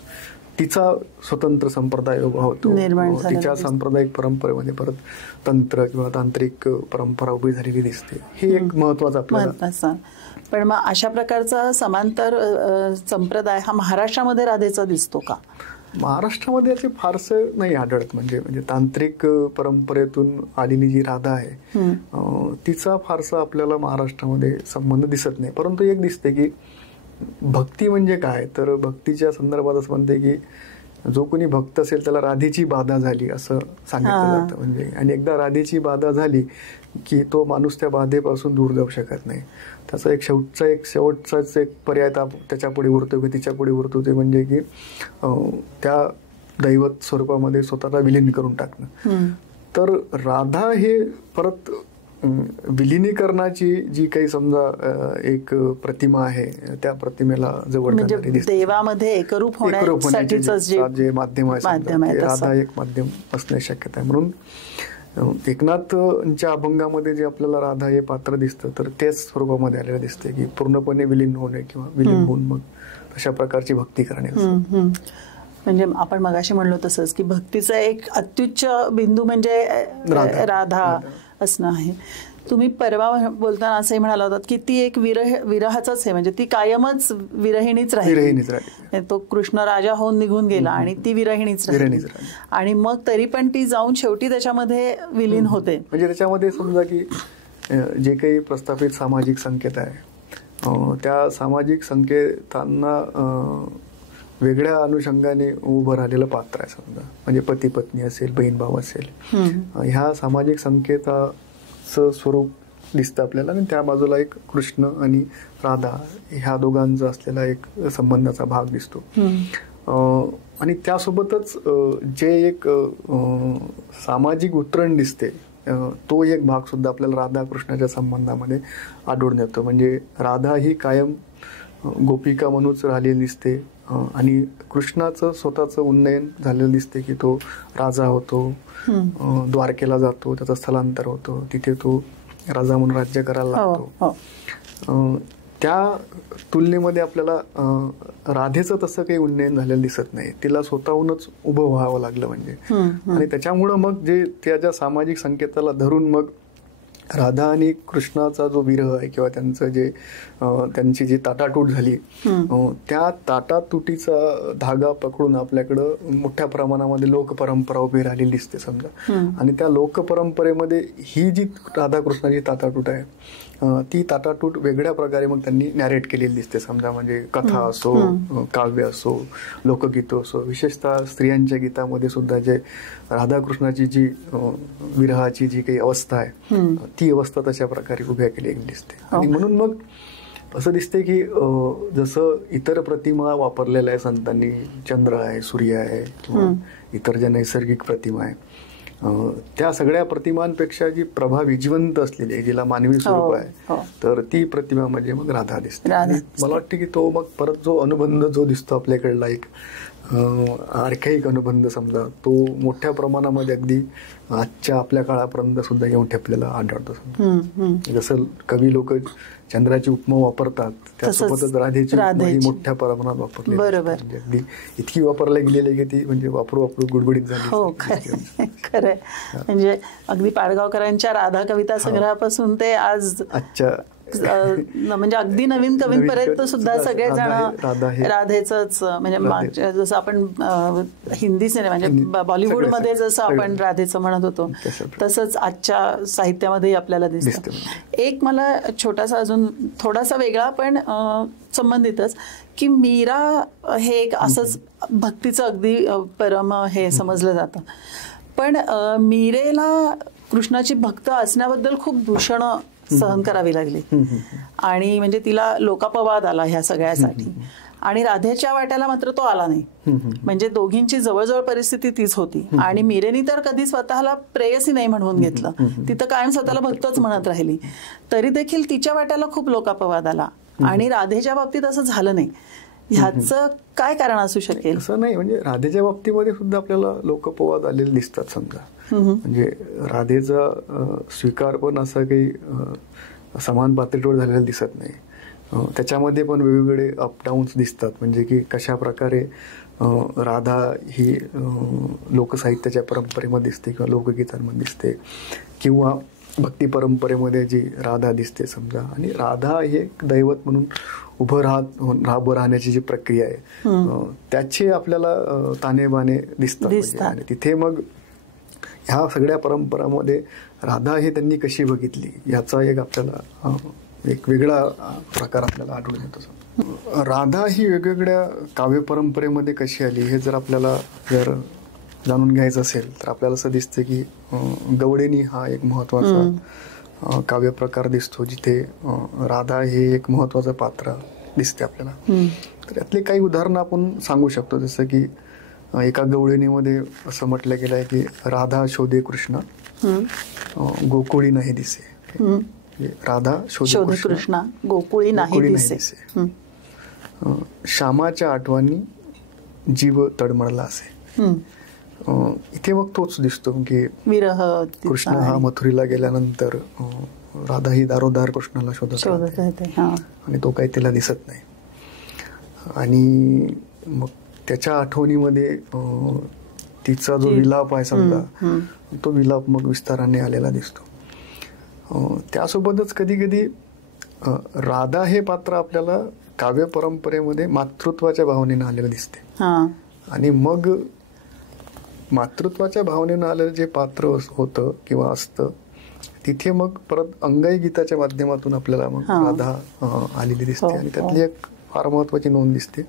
तिचा स्वतंत्र संप्रदाय उभा होतो, तिच्या सांप्रदायिक परंपरेमध्ये परत तंत्र किंवा तांत्रिक परंपरा उभी झालेली दिसते. हे एक महत्वाचं आपल्याला. पण मग अशा प्रकारचा समांतर संप्रदाय हा महाराष्ट्रामध्ये राधेचा दिसतो का? महाराष्ट्रामध्ये असे फारसं नाही आढळत. म्हणजे तांत्रिक परंपरेतून आलेली जी राधा आहे तिचा फारसा आपल्याला महाराष्ट्रामध्ये संबंध दिसत नाही. परंतु एक दिसते की भक्ती म्हणजे काय, तर भक्तीच्या संदर्भात असं म्हणते की जो कोणी भक्त असेल त्याला राधेची बाधा झाली असं सांगितलं जातं. म्हणजे आणि एकदा राधेची बाधा झाली की तो माणूस त्या बाधेपासून दूर जाऊ शकत नाही. त्याचा एक शेवटचाच एक पर्याय त्याच्या पुढे उरतो की तिच्या पुढे उरतो, ते म्हणजे की त्या दैवत स्वरूपामध्ये स्वतःला विलीन करून टाकणं. तर राधा हे परत विलिनीकरणाची जी काही समजा एक प्रतिमा आहे त्या प्रतिमेला जवळ देवामध्ये एकरूप होण्यासाठीच जे माध्यम आहे राधा एक माध्यम असण्याची शक्यता आहे. म्हणून एकनाथच्या अभंगामध्ये जे आपल्याला राधा हे पात्र दिसतं तर तेच स्वरूपामध्ये आलेलं दिसते की पूर्णपणे विलीन होणे किंवा विलीन होऊन मग अशा प्रकारची भक्ती करणे. म्हणजे आपण मगाशी म्हणलो तसंच की भक्तीचा एक अत्युच्च बिंदू म्हणजे राधा असणं आहे. तुम्ही परवा बोलताना असंही म्हणाला होतात की ती एक विरहाचाच आहे, म्हणजे ती कायमच विरहिणीच राहिली. तो कृष्ण राजा होऊन निघून गेला आणि ती विरहिणीच राहिली आणि मग तरी पण ती जाऊन शेवटी त्याच्यामध्ये विलीन होते. म्हणजे त्याच्यामध्ये समजा की जे काही प्रस्थापित सामाजिक संकेत आहे त्या सामाजिक संकेतांना वेगळ्या अनुषंगाने उभं राहिलेलं पात्र आहे. समजा म्हणजे पती पत्नी असेल, बहीण भाऊ असेल, ह्या सामाजिक संकेताचं स्वरूप दिसतं आपल्याला. आणि त्या बाजूला एक कृष्ण आणि राधा ह्या दोघांचा असलेला एक संबंधाचा भाग दिसतो. आणि त्यासोबतच जे एक सामाजिक उतरण दिसते तो एक भाग सुद्धा आपल्याला राधा कृष्णाच्या संबंधामध्ये आढळून येतो. म्हणजे राधा ही कायम गोपिका म्हणूनच राहिलेली दिसते आणि कृष्णाचं स्वतःचं उन्नयन झालेलं दिसते की तो राजा होतो, द्वारकेला जातो, त्याचं स्थलांतर होतं, तिथे तो राजा म्हणून राज्य करायला लागतो. त्या तुलनेमध्ये आपल्याला राधेचं तसं काही उन्नयन झालेलं दिसत नाही. तिला स्वतःहूनच उभं व्हावं लागलं म्हणजे. आणि त्याच्यामुळं मग जे त्याच्या सामाजिक संकेताला धरून मग राधा आणि कृष्णाचा जो विरह आहे किंवा त्यांचं जे त्यांची जी ताटातूट झाली त्या ताटातुटीचा धागा पकडून आपल्याकडं मोठ्या प्रमाणामध्ये लोकपरंपरा उभी राहिलेली दिसते समजा. आणि त्या लोकपरंपरेमध्ये ही जी राधाकृष्णाची ताटातूट आहे ती ताटातूट वेगळ्या प्रकारे मग त्यांनी नॅरेट केलेली दिसते समजा. म्हणजे कथा असो, काव्य असो, लोकगीतं असो, विशेषतः स्त्रियांच्या गीतामध्ये सुद्धा जे राधाकृष्णाची जी विरहाची जी काही अवस्था आहे ती अवस्था तशा प्रकारे उभ्या केलेली दिसते. आणि म्हणून मग असं दिसते की जसं इतर प्रतिमा वापरलेल्या आहे संतांनी, चंद्र आहे, सूर्य आहे किंवा इतर ज्या नैसर्गिक प्रतिमा आहे त्या सगळ्या प्रतिमांपेक्षा जी प्रभावी जिवंत असलेली आहे, जिला मानवी स्वरूप आहे, तर ती प्रतिमा म्हणजे मग राधा दिसते. मला वाटतं की तो मग परत जो अनुबंध जो दिसतो आपल्याकडला एक आर्खाईक अनुबंध समजा, तो मोठ्या प्रमाणामध्ये अगदी आजच्या आपल्या काळापर्यंत सुद्धा येऊन ठेपलेला आढळतो. जसं कवी लोक चंद्राची उपमा वापरतात त्यासोबतच राधेची मोठ्या प्रमाणात वापरली, म्हणजे अगदी इतकी वापरल्या गेलेली की ती म्हणजे वापरू गुडगुडीत झाली. हो खरंय. म्हणजे अगदी पाडगावकरांच्या राधा कविता संग्रहापासून ते आजच्या म्हणजे अगदी नवीन कवींपर्यंत सुद्धा सगळेजण राधेचंच, म्हणजे जसं आपण हिंदी सिनेमा म्हणजे बॉलिवूडमध्ये जसं आपण राधेचं म्हणत होतो तसंच आजच्या साहित्यामध्येही आपल्याला दिसतं. एक मला छोटासा अजून थोडासा वेगळा पण संबंधितच की मीरा हे एक असंच भक्तीचं अगदी परम हे समजलं जातं, पण मीरेला कृष्णाची भक्त असण्याबद्दल खूप दूषणं सहन करावी लागली आणि म्हणजे तिला लोकापवाद आला ह्या सगळ्यासाठी. आणि राधेच्या वाट्याला मात्र तो आला नाही. म्हणजे दोघींची जवळजवळ परिस्थिती तीच होती. आणि मीरेनी तर कधी स्वतःला प्रेयसी नाही म्हणून घेतलं, तिथं कायम स्वतःला भक्तच म्हणत राहिली, तरी देखील तिच्या वाट्याला खूप लोकापवाद आला. आणि राधेच्या बाबतीत असं झालं नाही. ह्याचं काय कारण असू शकेल? असं नाही, म्हणजे राधेच्या बाबतीमध्ये सुद्धा आपल्याला लोकपोवाद आलेले दिसतात समजा. म्हणजे राधेचा स्वीकार पण असा काही समान पातळीवर झालेला दिसत नाही. त्याच्यामध्ये पण वेगवेगळे अपडाऊन्स दिसतात. म्हणजे की कशा प्रकारे राधा ही लोकसाहित्याच्या परंपरेमध्ये दिसते किंवा लोकगीतांमध्ये दिसते किंवा भक्ती परंपरेमध्ये जी राधा दिसते समजा. आणि राधा ही एक दैवत म्हणून उभं राहण्याची जी प्रक्रिया आहे त्याचे आपल्याला तानेबाने दिसतात. आणि तिथे मग ह्या सगळ्या परंपरांमध्ये राधा ही त्यांनी कशी बघितली याचा एक आपल्याला एक वेगळा प्रकार आपल्याला आढळून येतो. राधा ही वेगवेगळ्या काव्य परंपरेमध्ये कशी आली हे जर आपल्याला जाणून घ्यायचं असेल तर आपल्याला असं दिसतं की गवळणी हा एक महत्वाचा काव्य प्रकार दिसतो जिथे राधा हे एक महत्वाचं पात्र दिसते आपल्याला. तर यातले काही उदाहरणं आपण सांगू शकतो. जसं की एका गवळणीमध्ये असं म्हटलं गेलं आहे की राधा शोधे कृष्ण गोकुळी नाही दिसे. राधा शोधे कृष्ण गोकुळी नाही दिसे. श्यामाच्या आठवणी जीव तडमडला असे. इथे मग तोच दिसतो की विरह कृष्ण हा मथुरीला गेल्यानंतर राधा ही दारोदार कृष्णाला शोधत आणि तो काही तिला दिसत नाही. आणि मग त्याच्या आठवणीमध्ये तिचा जो विलाप आहे समजा तो विलाप मग विस्ताराने आलेला दिसतो. त्यासोबतच कधी कधी राधा हे पात्र आपल्याला काव्य परंपरेमध्ये मातृत्वाच्या भावनेनं आलेलं दिसते. आणि मग मातृत्वाच्या भावनेनं आलेलं जे पात्र होतं किंवा असतं तिथे मग परत अंगाई गीताच्या माध्यमातून आपल्याला मग राधा आलेली दिसते. आणि त्यातली एक फार महत्वाची नोंद दिसते.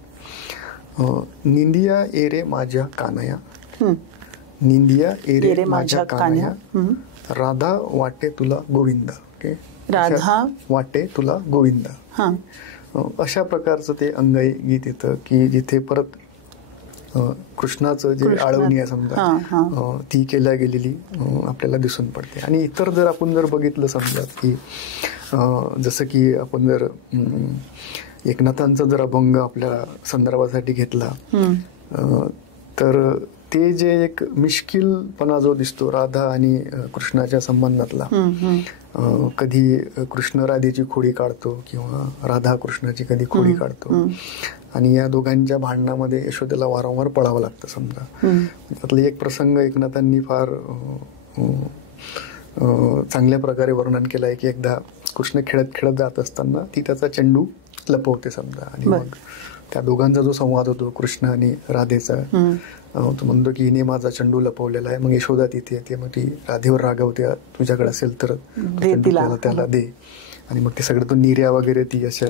निंदिया एरे माझ्या कानया, निंदिया एरे माझ्या कानया, राधा वाटे तुला गोविंदा. राधा वाटे तुला गोविंदा. अशा प्रकारचं ते अंगाई गीत येतं की जिथे परत कृष्णाचं जे आळवणी आहे समजा ती केल्या गेलेली आपल्याला दिसून पडते. आणि इतर जर आपण बघितलं समजा की जसं की आपण जर एकनाथांचा जर अभंग आपल्या संदर्भासाठी घेतला तर ते जे एक मिश्किलपणा जो दिसतो राधा आणि कृष्णाच्या संबंधातला, कधी कृष्ण राधेची खोडी काढतो किंवा राधा कृष्णाची कधी खोडी काढतो आणि या दोघांच्या भांडणामध्ये यशोदेला वारंवार पळावं लागतं समजा. त्यातला एक प्रसंग एकनाथांनी फार चांगल्या प्रकारे वर्णन केलं आहे की एकदा कृष्ण खेळत खेळत जात असताना ती त्याचा चेंडू लपवते समजा. आणि मग त्या दोघांचा जो संवाद होतो कृष्ण आणि राधेचा, तो म्हणतो की हिने माझा चेंडू लपवलेला आहे. मग यशोदा तिथे येते, मग ती राधेवर रागवते, तुझ्याकडे असेल तर त्याला दे. आणि मग ते सगळं तो निर्या वगैरे ती अशा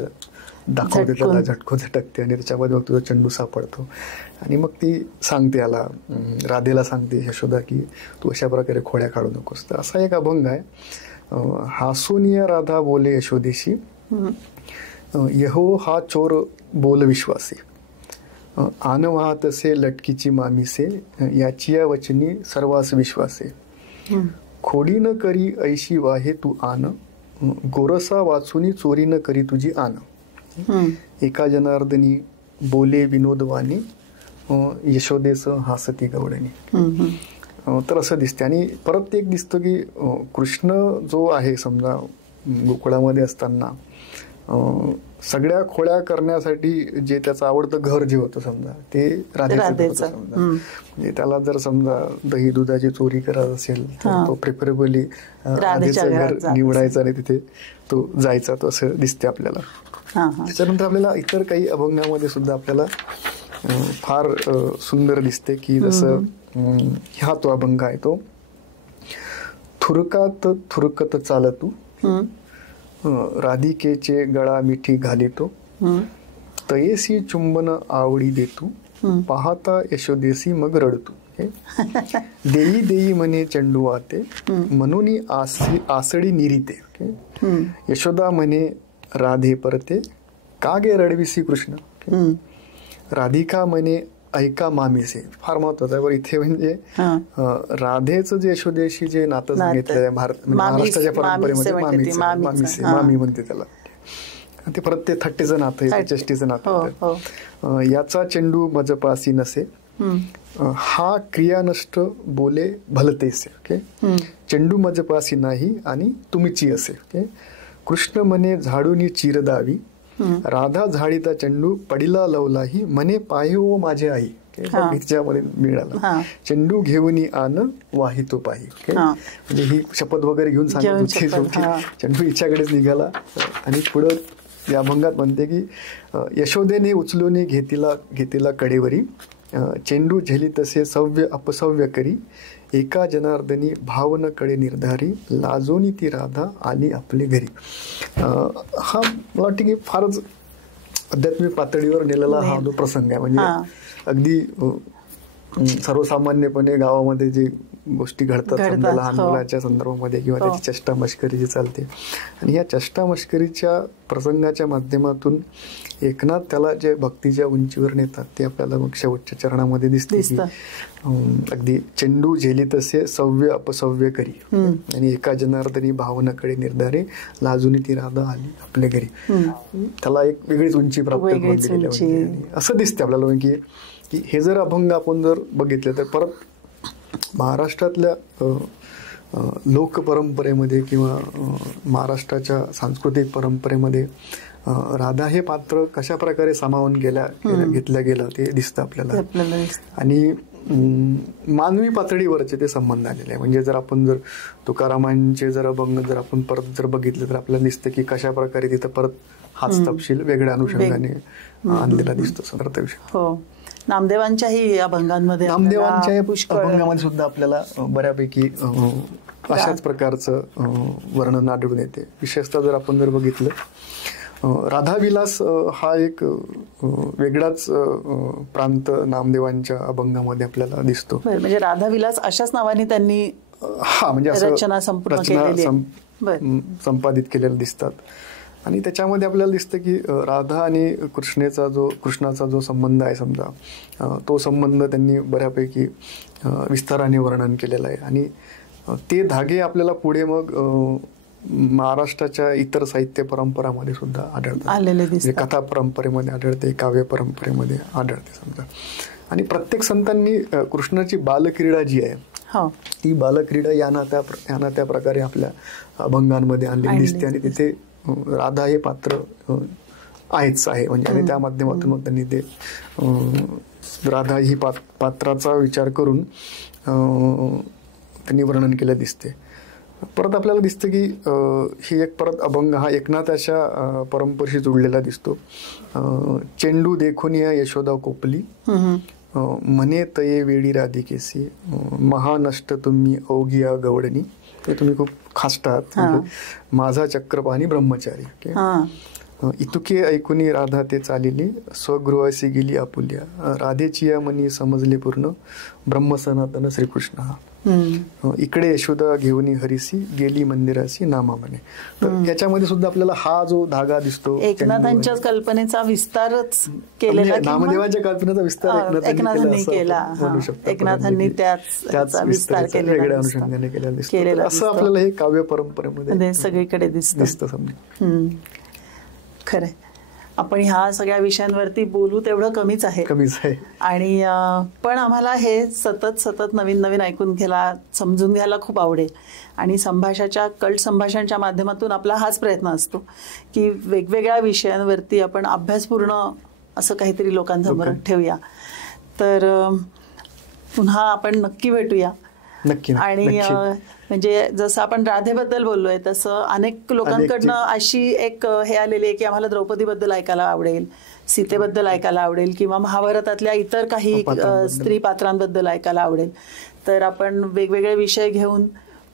दाखवते, त्याला झटको झटकते आणि त्याच्यामध्ये मग तुझा चेंडू सापडतो. आणि मग ती सांगते याला, राधेला सांगते यशोदा की तू अशा प्रकारे खोड्या काढू नकोस. तर असा एक अभंग आहे. हासुनिया राधा बोले यशोदेशी, यहो हा चोर बोल विश्वासी, आन वाहतसे लटकीची मामीसे, याची या वचनी सर्वास विश्वासे, खोडी न करी ऐशी वाहे तू आन, गोरसा वाचुनी चोरी न करी तुझी आन, एका जनार्दनी बोले विनोदवानी, यशोदेस हासती गवळणी. तर असं दिसते. आणि परत एक दिसतं की कृष्ण जो आहे समजा गोकुळामध्ये असताना सगळ्या खोड्या करण्यासाठी जे त्याचं आवडतं घर जे होतं समजा ते राधेचं समजा. म्हणजे त्याला जर समजा दही दुधाची चोरी करायची असेल तर तो प्रेफरेबली राधेचं घर निवडायचा आणि तिथे तो जायचा, तो असं दिसते आपल्याला. त्याच्यानंतर आपल्याला इतर काही अभंगामध्ये सुद्धा आपल्याला फार सुंदर दिसते की जसं हा तो अभंग आहे तो, थुरकात थुरकत चालतू, राधिकेचे गळा मिठी घालितो, तयेसी चुंबन आवडी देतू, पाहता यशोदेसी मग रडतू, देई देई म्हणे चंडू आते, म्हणून आसडी निरिते, यशोदा म्हणे राधे परते, का गे रडविसी कृष्ण, राधिका म्हणे ऐका मामीसे. फार महत्वाचं आहे बरं इथे. म्हणजे राधेचं जे यशोदेशी जे नातं सांगितलंय महाराष्ट्राच्या परंपरेमध्ये मामी म्हणते त्याला. ते परत ते थट्टेचं नातं आहे, चेष्टीचं नातं. याचा चेंडू मजपासी नसे, हा क्रिया नष्ट बोले भलतेसे. ओके, चेंडू मजपासी नाही आणि तुमची असे. ओके, कृष्ण म्हणे झाडूनी चिर दावी, राधा झाडीता चेंडू पडिला लवलाही, म्हणे पाहे ओ माझे आई. तिच्यामध्ये मिळाला, चेंडू घेऊन आण वाही तो पाही. म्हणजे ही शपथ वगैरे घेऊन सांगत होती, चेंडू हिच्याकडेच निघाला. आणि पुढं या अभंगात म्हणते की यशोदेने उचलून घेतीला कडेवरी, चेंडू झेली तसे सव्य अपसव्य करी, एका जनार्दनी भावन कडे निर्धारी, लाजोनी ती राधा आली आपले घरी. हा मला वाटतं की फारच आध्यात्मिक पातळीवर नेलेला हा जो प्रसंग आहे. म्हणजे अगदी सर्वसामान्यपणे गावामध्ये जे गोष्टी घडतात लहान मुलाच्या संदर्भामध्ये किंवा त्याची चेष्टा मस्करी जी चालते, आणि या चेष्टा मस्करीच्या प्रसंगाच्या माध्यमातून एकनाथ त्याला जे भक्तीच्या उंचीवर नेतात ते आपल्याला मग शेवटच्या चरणामध्ये दिसते की अगदी चेंडू झेली तसे सव्य अपसव्य करी, आणि एका जनार्दनी भावनाकडे निर्धारे, लाजूनी ती राधा आली आपल्या घरी. त्याला एक वेगळीच उंची प्राप्त करून असं दिसते आपल्याला. की हे जर अभंग आपण जर बघितले तर परत महाराष्ट्रातल्या लोक परंपरेमध्ये किंवा महाराष्ट्राच्या सांस्कृतिक परंपरेमध्ये राधा हे पात्र कशा प्रकारे सामावून घेतलं गेलं ते दिसतं आपल्याला. आणि मानवी पातळीवरचे ते संबंध आलेले आहे. म्हणजे जर आपण जर तुकारामांचे जर अभंग जर आपण परत जर बघितले तर आपल्याला दिसतं की कशा प्रकारे तिथं परत हाच तपशील वेगळ्या अनुषंगाने आणलेला दिसतो संदर्भाविषयी. नामदेवांच्याही अभंगांमध्ये अभंगामध्ये सुद्धा आपल्याला बऱ्यापैकी अशाच प्रकारचं वर्णन आढळून येते. विशेषतः जर आपण जर बघितलं राधाविलास हा एक वेगळाच प्रांत नामदेवांच्या अभंगामध्ये आपल्याला दिसतो. म्हणजे राधाविलास अशाच नावाने त्यांनी म्हणजे रचना संपादित केलेल्या दिसतात. आणि त्याच्यामध्ये आपल्याला दिसतं की राधा आणि कृष्णाचा जो संबंध आहे समजा, तो संबंध त्यांनी बऱ्यापैकी विस्ताराने वर्णन केलेला आहे. आणि ते धागे आपल्याला पुढे मग महाराष्ट्राच्या इतर साहित्य परंपरामध्ये सुद्धा आढळतात. म्हणजे कथा परंपरेमध्ये आढळते, काव्य परंपरेमध्ये आढळते समजा. आणि प्रत्येक संतांनी कृष्णाची बालक्रीडा जी आहे ती बालक्रीडा यांना त्या प्रकारे आपल्या अभंगांमध्ये आणलेली दिसते. आणि तिथे राधा हे पात्र आहेच आहे. म्हणजे आणि त्या माध्यमातून मग त्यांनी ते राधा ही पात्राचा विचार करून त्यांनी वर्णन केलं दिसते. परत आपल्याला दिसतं की ही एक परत अभंग हा एकनाथाच्या परंपरेशी जोडलेला दिसतो. चेंडू देखून या यशोदा कोपली, म्हणे तये वेडी राधिकेसी, महानष्ट तुम्ही अवघिया गवडणी. ते तुम्ही खूप खासतात, माझा चक्रपाणी ब्रह्मचारी. इतुके ऐकुनी राधा ते चालिली, स्वगृहासी गेली आपुल्या, राधेची या मनी समजले पूर्ण, ब्रह्म सनातन श्रीकृष्ण हा. इकडे यशोदा घेऊनी हरिसी, गेली मंदिरासी नामा म्हणे. तर याच्यामध्ये सुद्धा आपल्याला हा जो धागा दिसतो, एकनाथांच्या कल्पनेचा विस्तारच केलेला, नामदेवाच्या कल्पनेचा विस्तार एकनाथांनी केला. एकनाथांनी त्याच विस्तार केलेला, वेगळ्या अनुषंगाने केलेला दिसतो. असं आपल्याला हे काव्य परंपरेमध्ये सगळीकडे दिसतं समजा. खरंय, आपण ह्या सगळ्या विषयांवरती बोलू तेवढं कमीच आहे. आणि पण आम्हाला हे सतत नवीन ऐकून घ्यायला, समजून घ्यायला खूप आवडेल. आणि कल्ट संभाषणच्या माध्यमातून आपला हाच प्रयत्न असतो की वेगवेगळ्या विषयांवरती आपण अभ्यासपूर्ण असं काहीतरी लोकांसमोर ठेवूया. तर पुन्हा आपण नक्की भेटूया. आणि म्हणजे जसं आपण राधेबद्दल बोललोय तसं अनेक लोकांकडनं अशी एक हे आलेली आहे की आम्हाला द्रौपदीबद्दल ऐकायला आवडेल, सीतेबद्दल ऐकायला आवडेल, किंवा महाभारतातल्या इतर काही स्त्री पात्रांबद्दल ऐकायला आवडेल. तर आपण वेगवेगळे विषय घेऊन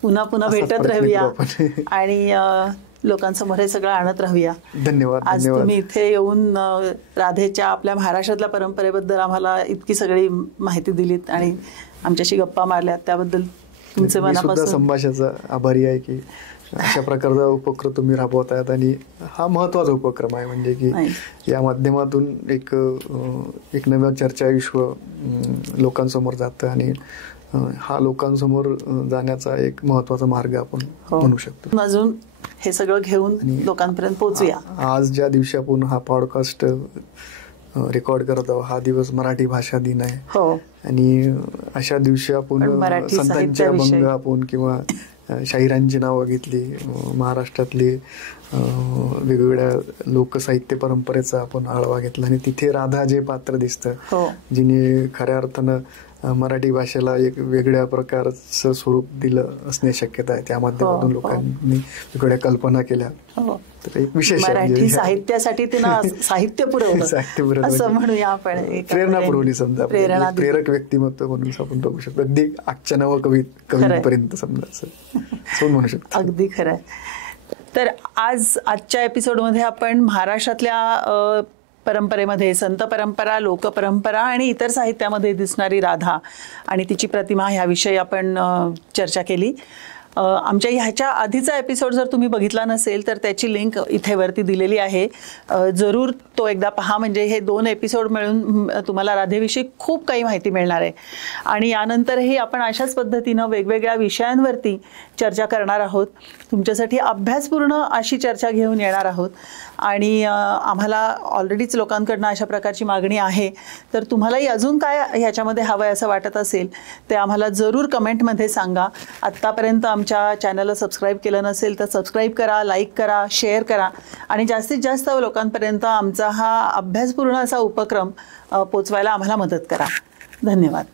पुन्हा भेटत राहूया आणि लोकांसमोर हे सगळं आणत राहूया. धन्यवाद. आज तुम्ही इथे येऊन राधेच्या आपल्या महाराष्ट्रातल्या परंपरेबद्दल आम्हाला इतकी सगळी माहिती दिलीत आणि आमच्याशी गप्पा मारल्यात, त्याबद्दल तुमचे मनापासून संभाषणाचा आभारी आहे की अशा प्रकारचा उपक्रम तुम्ही राबवतायत. आणि हा महत्वाचा उपक्रम आहे. म्हणजे की या माध्यमातून एक नव्या चर्चा विश्व लोकांसमोर जातं आणि हा लोकांसमोर जाण्याचा एक महत्वाचा मार्ग आपण म्हणू शकतो. अजून हे सगळं घेऊन लोकांपर्यंत पोहोचूया. आज ज्या दिवशी आपण हा पॉडकास्ट रेकॉर्ड करत आहोत, हा दिवस मराठी भाषा दिन आहे. आणि अशा दिवशी आपण संतांचे अभंग आपण किंवा शाहिरांची नावं घेतली, महाराष्ट्रातली वेगवेगळ्या लोकसाहित्य परंपरेचा आपण आढावा घेतला आणि तिथे राधा जे पात्र दिसतं, जिने खऱ्या अर्थानं मराठी भाषेला एक वेगळ्या प्रकारचं स्वरूप दिलं असण्याची शक्यता आहे. त्या माध्यमातून लोकांनी वेगळ्या कल्पना केल्या. तर एक विशेष मराठी साहित्यासाठी तिनं साहित्य पुरवलं असं म्हणूया आपण. प्रेरणा पुरवली समजा, प्रेरक व्यक्तिमत्व म्हणून आपण बघू शकतो. अगदी आजच्या नवकवीपर्यंत समजा असं म्हणू शकतो. अगदी खरं आहे. तर आजच्या एपिसोडमध्ये आपण महाराष्ट्रातल्या परंपरेमध्ये संत परंपरा, लोकपरंपरा आणि इतर साहित्यामध्ये दिसणारी राधा आणि तिची प्रतिमा ह्याविषयी आपण चर्चा केली. आमच्या ह्याच्या आधीचा एपिसोड जर तुम्ही बघितला नसेल तर त्याची लिंक इथे वरती दिलेली आहे, जरूर तो एकदा पहा. म्हणजे हे 2 एपिसोड मिळून तुम्हाला राधेविषयी खूप काही माहिती मिळणार आहे. आणि यानंतरही आपण अशाच पद्धतीनं वेगवेगळ्या विषयांवरती चर्चा करणार आहोत. तुमच्यासाठी अभ्यासपूर्ण अशी चर्चा घेऊन येणार आहोत. आणि आम्हाला ऑलरेडीच लोकांकडनं अशा प्रकारची मागणी आहे. तर तुम्हालाही अजून काय ह्याच्यामध्ये हवं आहे असं वाटत असेल ते आम्हाला जरूर कमेंटमध्ये सांगा. आत्तापर्यंत आमच्या चॅनलला सबस्क्राईब केलं नसेल तर सबस्क्राईब करा, लाईक करा, शेअर करा आणि जास्तीत जास्त लोकांपर्यंत आमचा हा अभ्यासपूर्ण असा उपक्रम पोचवायला आम्हाला मदत करा. धन्यवाद.